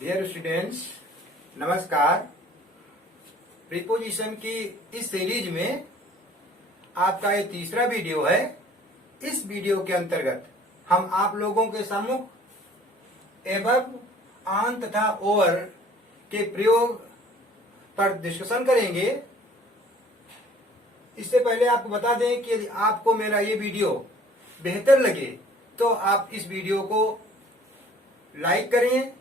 Dear students, नमस्कार। Preposition की इस सीरीज में आपका ये तीसरा वीडियो है। इस वीडियो के अंतर्गत हम आप लोगों के सम्मुख एबव, ऑन तथा ओवर के प्रयोग पर डिस्कशन करेंगे। इससे पहले आपको बता दें कि यदि आपको मेरा ये वीडियो बेहतर लगे तो आप इस वीडियो को लाइक करें,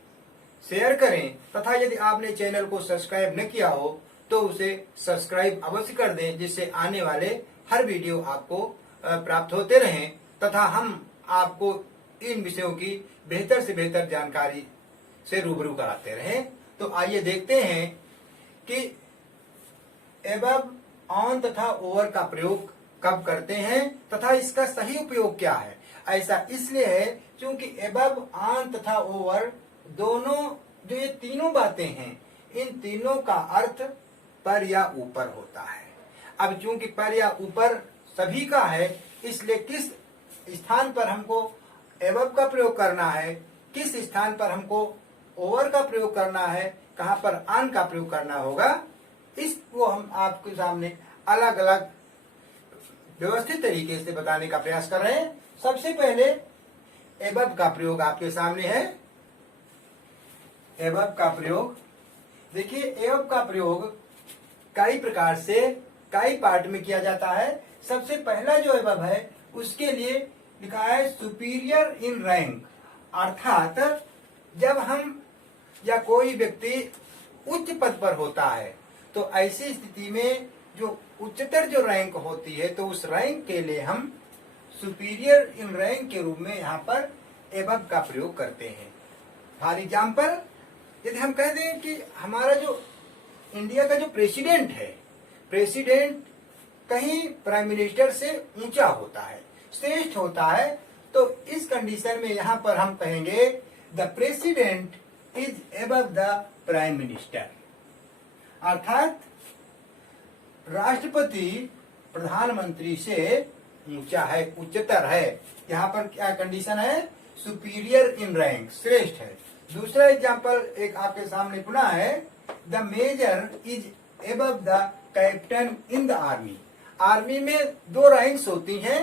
शेयर करें तथा यदि आपने चैनल को सब्सक्राइब न किया हो तो उसे सब्सक्राइब अवश्य कर दें, जिससे आने वाले हर वीडियो आपको प्राप्त होते रहें तथा हम आपको इन विषयों की बेहतर से बेहतर जानकारी से रूबरू कराते रहें। तो आइए देखते हैं कि एबव, ऑन तथा ओवर का प्रयोग कब करते हैं तथा इसका सही उपयोग क्या है। ऐसा इसलिए है क्योंकि एबव, ऑन तथा ओवर दोनों जो ये तीनों बातें हैं, इन तीनों का अर्थ पर या ऊपर होता है। अब चूंकि पर या ऊपर सभी का है, इसलिए किस स्थान पर हमको एबव का प्रयोग करना है, किस स्थान पर हमको ओवर का प्रयोग करना है, कहां पर ऑन का प्रयोग करना होगा, इसको हम आपके सामने अलग अलग व्यवस्थित तरीके से बताने का प्रयास कर रहे हैं। सबसे पहले एबव का प्रयोग आपके सामने है। एबव का प्रयोग देखिए, एबव का प्रयोग कई प्रकार से कई पार्ट में किया जाता है। सबसे पहला जो एबव है उसके लिए लिखा है सुपीरियर इन रैंक, अर्थात जब हम या कोई व्यक्ति उच्च पद पर होता है तो ऐसी स्थिति में जो उच्चतर जो रैंक होती है तो उस रैंक के लिए हम सुपीरियर इन रैंक के रूप में यहाँ पर एबव का प्रयोग करते हैं। फॉर एग्जाम्पल, यदि हम कह दें कि हमारा जो इंडिया का जो प्रेसिडेंट है, प्रेसिडेंट कहीं प्राइम मिनिस्टर से ऊंचा होता है, श्रेष्ठ होता है, तो इस कंडीशन में यहाँ पर हम कहेंगे the president is above the prime minister, अर्थात राष्ट्रपति प्रधानमंत्री से ऊंचा है, उच्चतर है। यहाँ पर क्या कंडीशन है? सुपीरियर इन रैंक, श्रेष्ठ है। दूसरा एग्जाम्पल एक आपके सामने पुनः है, the major is above the captain in the army. Army में दो रैंक्स होती हैं,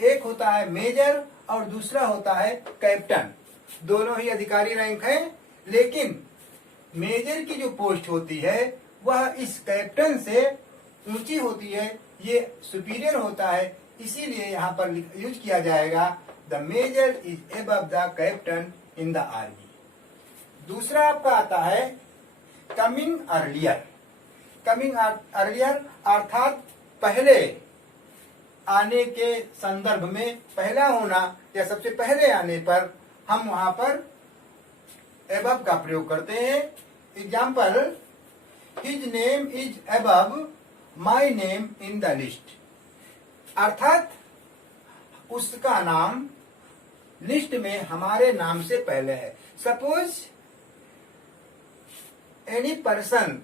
एक होता है मेजर और दूसरा होता है कैप्टन। दोनों ही अधिकारी रैंक हैं, लेकिन मेजर की जो पोस्ट होती है वह इस कैप्टन से ऊंची होती है, ये सुपीरियर होता है, इसीलिए यहाँ पर यूज किया जाएगा the major is above the captain in the army. दूसरा आपका आता है कमिंग अर्लियर। कमिंग अर्लियर अर्थात पहले आने के संदर्भ में, पहला होना या सबसे पहले आने पर हम वहां पर एबव का प्रयोग करते हैं। Example, his name is above my name in the list, अर्थात उसका नाम लिस्ट में हमारे नाम से पहले है। Suppose any person,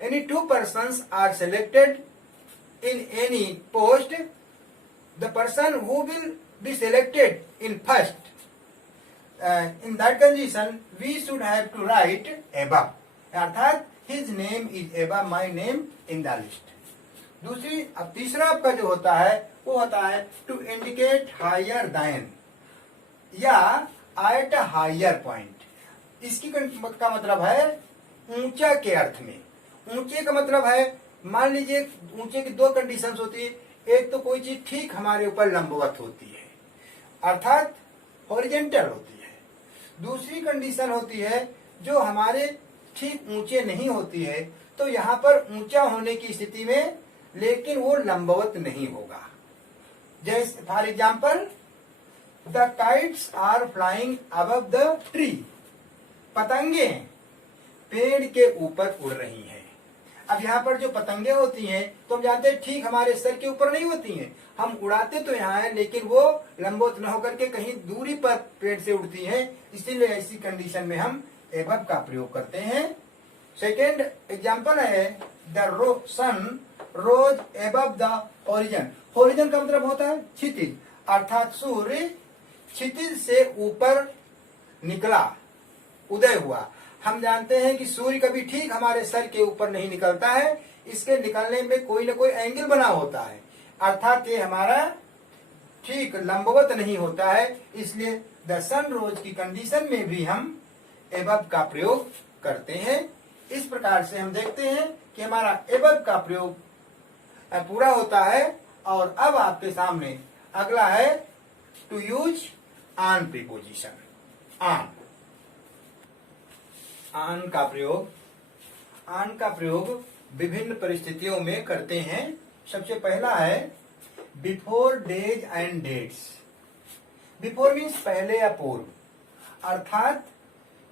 any two persons are selected in any post, the person who will be selected in first, in that condition we should have to write above, अर्थात his name is above my name in the list। दूसरी, अब तीसरा आपका जो होता है वो होता है टू इंडिकेट हायर देन या एट अ हायर पॉइंट। इसकी का मतलब है ऊंचा के अर्थ में। ऊंचे का मतलब है, मान लीजिए ऊंचे की दो कंडीशंस होती है, एक तो कोई चीज ठीक हमारे ऊपर लंबवत होती है अर्थात हॉरिजॉन्टल होती है, दूसरी कंडीशन होती है जो हमारे ठीक ऊंचे नहीं होती है, तो यहाँ पर ऊंचा होने की स्थिति में लेकिन वो लंबवत नहीं होगा। जैसे for example, the kites are flying above the tree, पतंगे पेड़ के ऊपर उड़ रही हैं। अब यहाँ पर जो पतंगे होती हैं तो हम जानते हैं ठीक हमारे सर के ऊपर नहीं होती हैं, हम उड़ाते तो यहाँ है लेकिन वो लंबवत न होकर के कहीं दूरी पर पेड़ से उड़ती हैं, इसीलिए ऐसी कंडीशन में हम एबव का प्रयोग करते हैं। सेकेंड एग्जाम्पल है the sun rose above the horizon. Horizon का मतलब होता है क्षितिज, अर्थात सूर्य क्षितिज से ऊपर निकला, उदय हुआ। हम जानते हैं कि सूर्य कभी ठीक हमारे सर के ऊपर नहीं निकलता है, इसके निकलने में कोई न कोई एंगल बना होता है, अर्थात ये हमारा ठीक लंबवत नहीं होता है। इसलिए द सन रोज की कंडीशन में भी हम एबव का प्रयोग करते हैं। इस प्रकार से हम देखते हैं कि हमारा एबव का प्रयोग पूरा होता है। और अब आपके सामने अगला है to use on preposition. On का प्रयोग विभिन्न परिस्थितियों में करते हैं। सबसे पहला है before days and dates. Before means पहले या पूर्व, अर्थात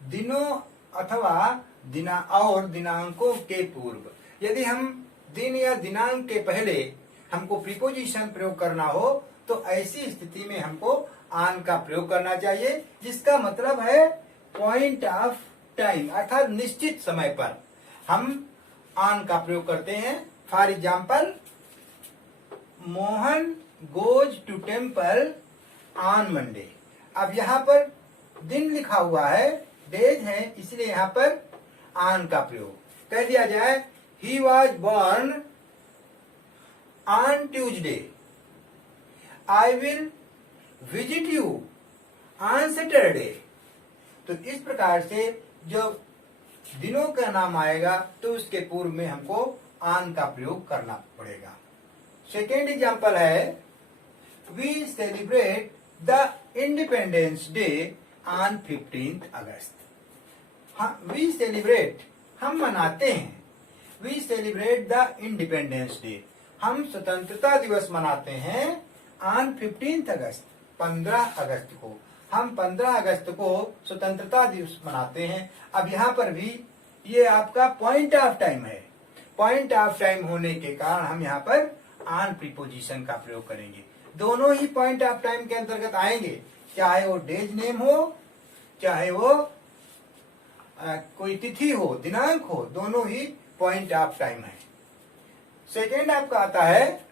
दिनों अथवा दिनांकों के पूर्व। यदि हम दिन या दिनांक के पहले हमको प्रीपोजिशन प्रयोग करना हो तो ऐसी स्थिति में हमको ऑन का प्रयोग करना चाहिए, जिसका मतलब है पॉइंट ऑफ टाइम, अर्थात निश्चित समय पर हम ऑन का प्रयोग करते हैं। For example, Mohan goes to temple on Monday. अब यहाँ पर दिन लिखा हुआ है, डेज है, इसलिए यहाँ पर ऑन का प्रयोग कर दिया जाए। He was born on Tuesday. I will visit you on Saturday. तो इस प्रकार से जब दिनों का नाम आएगा तो उसके पूर्व में हमको ऑन का प्रयोग करना पड़ेगा। सेकेंड एग्जाम्पल है we celebrate the Independence Day on 15 August. हाँ, वी सेलिब्रेट हम मनाते हैं, we celebrate the Independence Day हम स्वतंत्रता दिवस मनाते हैं ऑन 15 अगस्त 15 अगस्त को। हम 15 अगस्त को स्वतंत्रता दिवस मनाते हैं। अब यहाँ पर भी ये आपका पॉइंट ऑफ टाइम है। पॉइंट ऑफ टाइम होने के कारण हम यहाँ पर ऑन प्रीपोजिशन का प्रयोग करेंगे। दोनों ही पॉइंट ऑफ टाइम के अंतर्गत आएंगे, चाहे वो डेज नेम हो, चाहे वो कोई तिथि हो, दिनांक हो, दोनों ही पॉइंट ऑफ टाइम है। सेकेंड आपका आता है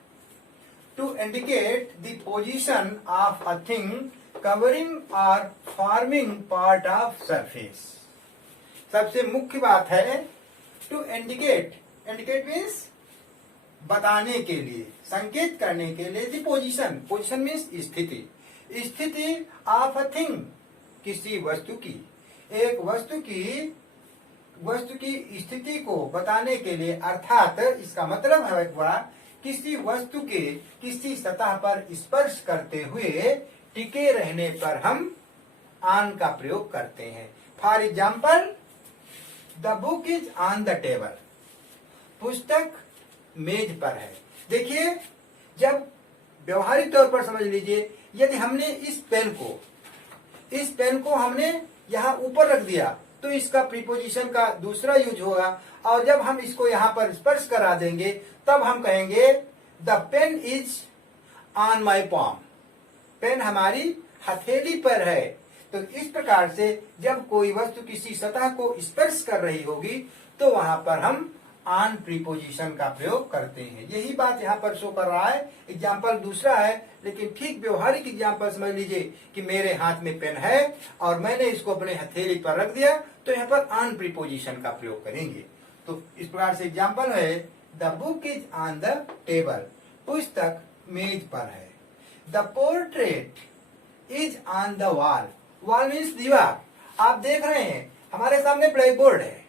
to indicate the position of a thing covering और फॉर्मिंग पार्ट ऑफ सरफेस। सबसे मुख्य बात है टू इंडिकेट। इंडिकेट मीन्स बताने के लिए, संकेत करने के लिए। द पोजीशन, पोजीशन मीन्स स्थिति, स्थिति ऑफ अ थिंग किसी वस्तु की, एक वस्तु की स्थिति को बताने के लिए, अर्थात इसका मतलब है किसी वस्तु के किसी सतह पर स्पर्श करते हुए टिके रहने पर हम ऑन का प्रयोग करते हैं। For example, the book is on the table. पुस्तक मेज पर है। देखिए, जब व्यवहारिक तौर पर समझ लीजिए, यदि हमने इस पेन को हमने यहाँ ऊपर रख दिया तो इसका प्रीपोजिशन का दूसरा यूज होगा, और जब हम इसको यहाँ पर स्पर्श करा देंगे तब हम कहेंगे the pen is on my palm. Pen हमारी हथेली पर है। तो इस प्रकार से जब कोई वस्तु किसी सतह को स्पर्श कर रही होगी तो वहां पर हम ऑन प्रीपोजिशन का प्रयोग करते हैं। यही बात यहाँ पर शो कर रहा है। एग्जाम्पल दूसरा है, लेकिन ठीक व्यवहारिक एग्जाम्पल समझ लीजिए कि मेरे हाथ में पेन है और मैंने इसको अपने हथेली पर रख दिया, तो यहाँ पर ऑन प्रीपोजिशन का प्रयोग करेंगे। तो इस प्रकार से एग्जाम्पल है the book is on the table. पुस्तक मेज पर है। The portrait is on the wall. Wall means दीवार। आप देख रहे हैं हमारे सामने ब्लैक बोर्ड है,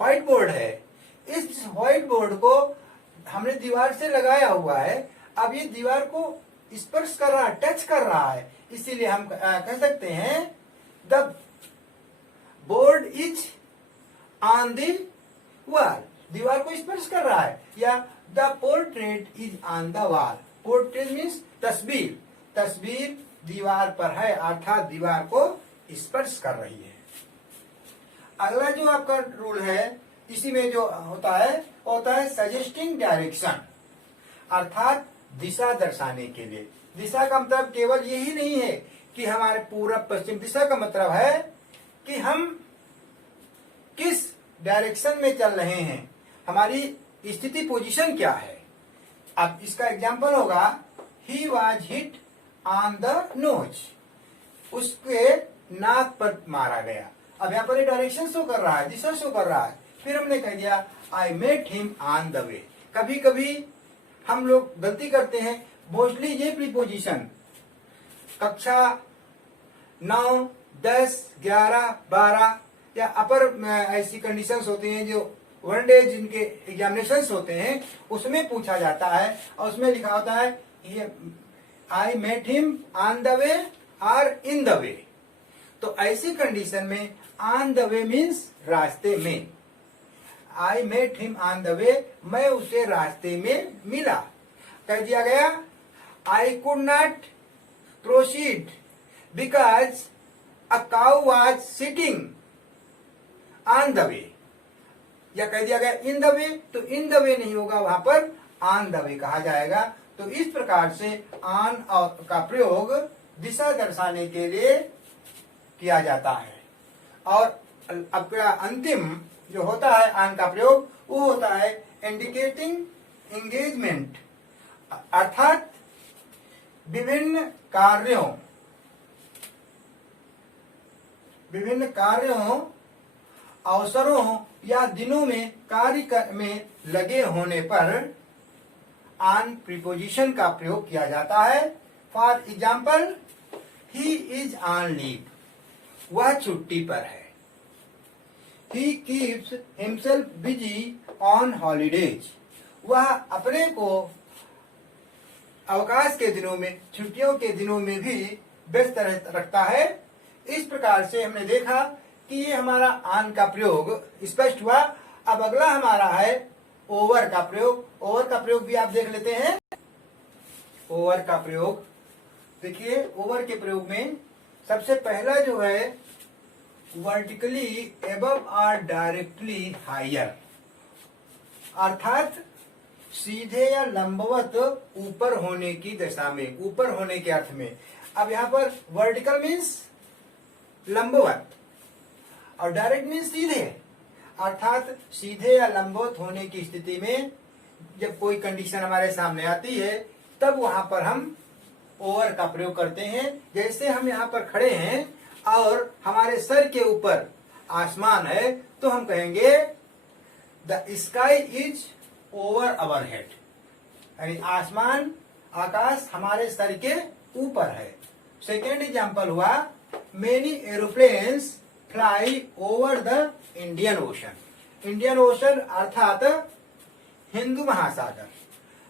व्हाइट बोर्ड है। इस व्हाइट बोर्ड को हमने दीवार से लगाया हुआ है। अब ये दीवार को स्पर्श कर रहा है, टच कर रहा है, इसीलिए हम कह सकते हैं the board is on the wall. दीवार को स्पर्श कर रहा है। या the portrait is on the wall. Portrait means तस्वीर। तस्वीर दीवार पर है, अर्थात दीवार को स्पर्श कर रही है। अगला जो आपका रूल है, इसी में जो होता है वो होता है सजेस्टिंग डायरेक्शन, अर्थात दिशा दर्शाने के लिए। दिशा का मतलब केवल यही नहीं है कि हमारे पूरब पश्चिम। दिशा का मतलब है कि हम किस डायरेक्शन में चल रहे हैं, हमारी स्थिति पोजीशन क्या है। अब इसका एग्जाम्पल होगा he was hit on the nose. उसके नाक पर मारा गया। अब यहाँ पर ये डायरेक्शन शो कर रहा है, दिशा शो कर रहा है। फिर हमने कह दिया I met him on the way. कभी कभी हम लोग गलती करते हैं, मोस्टली ये प्रीपोजिशन कक्षा 9, 10, 11, 12 या अपर ऐसी कंडीशंस होती हैं जो वन डे जिनके एग्जामिनेशंस होते हैं उसमें पूछा जाता है, और उसमें लिखा होता है ये I met him on the way और इन द वे। तो ऐसी कंडीशन में ऑन द वे मीन्स रास्ते में। I met him on the way, मैं उसे रास्ते में मिला। कह दिया गया I could not proceed because a cow was sitting on the way. या कह दिया गया इन द वे, तो इन द वे नहीं होगा, वहां पर ऑन द वे कहा जाएगा। तो इस प्रकार से ऑन का प्रयोग दिशा दर्शाने के लिए किया जाता है। और अपना अंतिम जो होता है ऑन का प्रयोग वो होता है इंडिकेटिंग एंगेजमेंट, अर्थात विभिन्न कार्यों अवसरों या दिनों में कार्य में लगे होने पर ऑन प्रीपोजिशन का प्रयोग किया जाता है। For example he is on leave, वह छुट्टी पर है। He keeps himself busy on holidays, वह अपने को अवकाश के दिनों में, छुट्टियों के दिनों में भी व्यस्त रखता है। इस प्रकार से हमने देखा कि ये हमारा ऑन का प्रयोग स्पष्ट हुआ। अब अगला हमारा है ओवर का प्रयोग। ओवर का प्रयोग भी आप देख लेते हैं। ओवर का प्रयोग देखिए, ओवर के प्रयोग में सबसे पहला जो है वर्टिकली एबव और डायरेक्टली हायर, अर्थात सीधे या लंबवत ऊपर होने की दशा में, ऊपर होने के अर्थ में। अब यहाँ पर वर्टिकल मीन्स लंबवत और डायरेक्ट मीन्स सीधे, अर्थात सीधे या लंबवत होने की स्थिति में जब कोई कंडीशन हमारे सामने आती है तब वहां पर हम ओवर का प्रयोग करते हैं। जैसे हम यहाँ पर खड़े हैं और हमारे सर के ऊपर आसमान है तो हम कहेंगे the sky is over our head, यानी आसमान, आकाश हमारे सर के ऊपर है। सेकेंड एग्जाम्पल हुआ many aeroplanes fly over the Indian ocean. Indian ocean अर्थात हिंदू महासागर,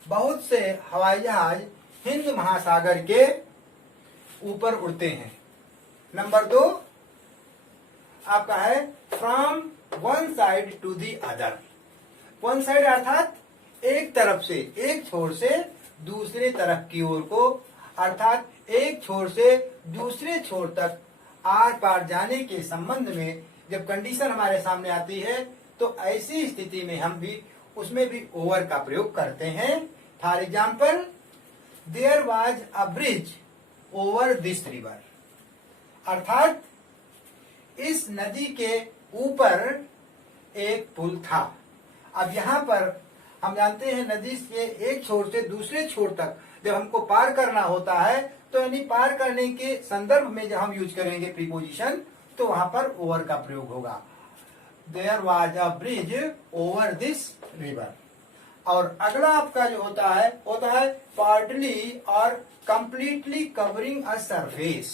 बहुत से हवाई जहाज हिंद महासागर के ऊपर उड़ते हैं। नंबर 2 आपका है from one side to the other. One side अर्थात एक तरफ से, एक छोर से दूसरे तरफ की ओर को, अर्थात एक छोर से दूसरे छोर तक आर पार जाने के संबंध में जब कंडीशन हमारे सामने आती है तो ऐसी स्थिति में हम भी उसमें भी ओवर का प्रयोग करते हैं। For example there was a bridge over this river, अर्थात इस नदी के ऊपर एक पुल था। अब यहाँ पर हम जानते हैं नदी से एक छोर से दूसरे छोर तक जब हमको पार करना होता है तो यानी पार करने के संदर्भ में जब हम यूज करेंगे प्रीपोजिशन तो वहां पर ओवर का प्रयोग होगा। There was a bridge over this river. और अगला आपका जो होता है पार्टली और completely covering a surface.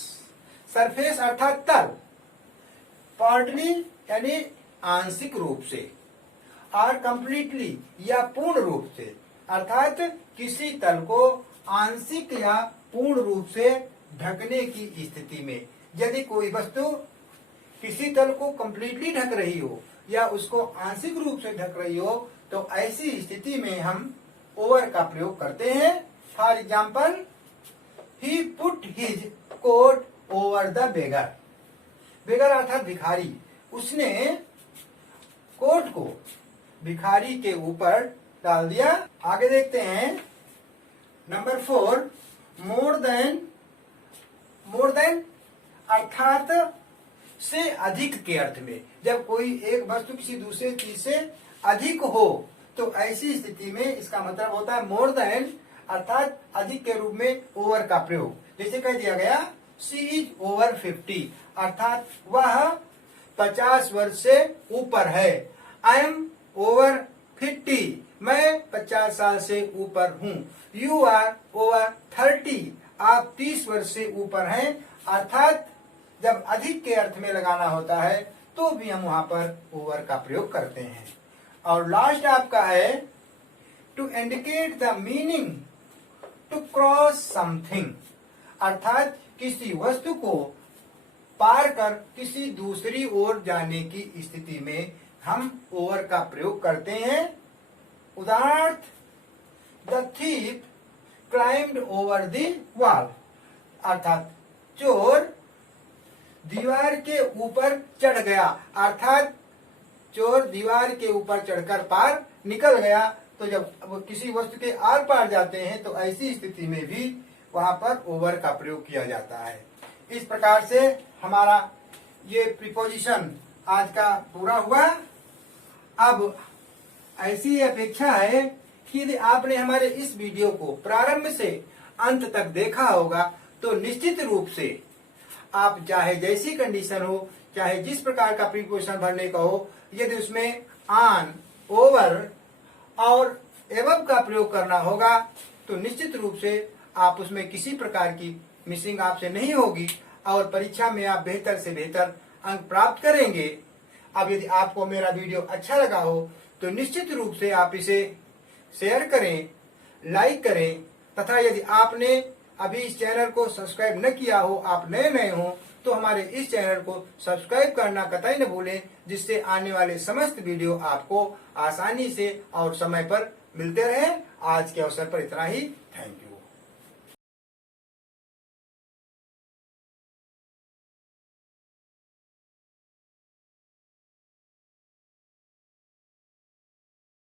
Surface अर्थात तल, पार्टली यानी आंशिक रूप से, और कंप्लीटली या पूर्ण रूप से, अर्थात किसी तल को आंशिक या पूर्ण रूप से ढकने की स्थिति में। यदि कोई वस्तु किसी तल को कंप्लीटली ढक रही हो या उसको आंशिक रूप से ढक रही हो तो ऐसी स्थिति में हम ओवर का प्रयोग करते हैं। For example he put his coat over the beggar. Beggar अर्थात भिखारी, उसने कोट को भिखारी के ऊपर डाल दिया। आगे देखते हैं नंबर 4 मोर देन अर्थात से अधिक के अर्थ में। जब कोई एक वस्तु किसी दूसरे चीज से अधिक हो तो ऐसी स्थिति में इसका मतलब होता है मोर देन अर्थात अधिक के रूप में ओवर का प्रयोग। जैसे कह दिया गया शी इज ओवर 50, अर्थात वह 50 वर्ष से ऊपर है। आई एम ओवर 50, मैं 50 साल से ऊपर हूँ। यू आर ओवर 30, आप 30 वर्ष से ऊपर हैं। अर्थात जब अधिक के अर्थ में लगाना होता है तो भी हम वहां पर ओवर का प्रयोग करते हैं। और लास्ट आपका है to indicate the meaning to cross something, अर्थात किसी वस्तु को पार कर किसी दूसरी ओर जाने की स्थिति में हम ओवर का प्रयोग करते हैं। उदाहरणार्थ, the thief climbed over the wall, अर्थात चोर दीवार के ऊपर चढ़ गया, अर्थात चोर दीवार के ऊपर चढ़कर पार निकल गया। तो जब किसी वस्तु के आर पार जाते हैं तो ऐसी स्थिति में भी वहां पर ओवर का प्रयोग किया जाता है। इस प्रकार से हमारा ये प्रीपोजिशन आज का पूरा हुआ। अब ऐसी अपेक्षा है कि यदि आपने हमारे इस वीडियो को प्रारंभ से अंत तक देखा होगा तो निश्चित रूप से आप चाहे जैसी कंडीशन हो, चाहे जिस प्रकार का प्रीपोजिशन भरने का हो, यदि उसमें ऑन, ओवर और एवब का प्रयोग करना होगा तो निश्चित रूप से आप उसमें किसी प्रकार की मिसिंग आपसे नहीं होगी और परीक्षा में आप बेहतर से बेहतर अंक प्राप्त करेंगे। अब यदि आपको मेरा वीडियो अच्छा लगा हो तो निश्चित रूप से आप इसे शेयर करें, लाइक करें, तथा यदि आपने अभी इस चैनल को सब्सक्राइब न किया हो, आप नए हो, तो हमारे इस चैनल को सब्सक्राइब करना कतई न भूलें, जिससे आने वाले समस्त वीडियो आपको आसानी से और समय पर मिलते रहे। आज के अवसर पर इतना ही। Thank you.